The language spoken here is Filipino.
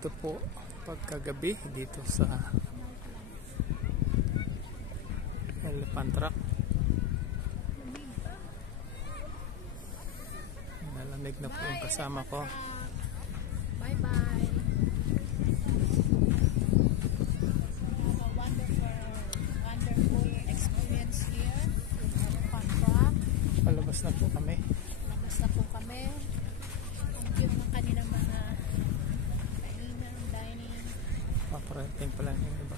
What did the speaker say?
Ito po pagkagabi dito sa Elephant Rock. Nalamig na po yung kasama ko. Bye bye. Wonderful experience here in Elephant Rock. Palabas na po kami. Yung kanilang mga kainan, dining. Paparating pala yung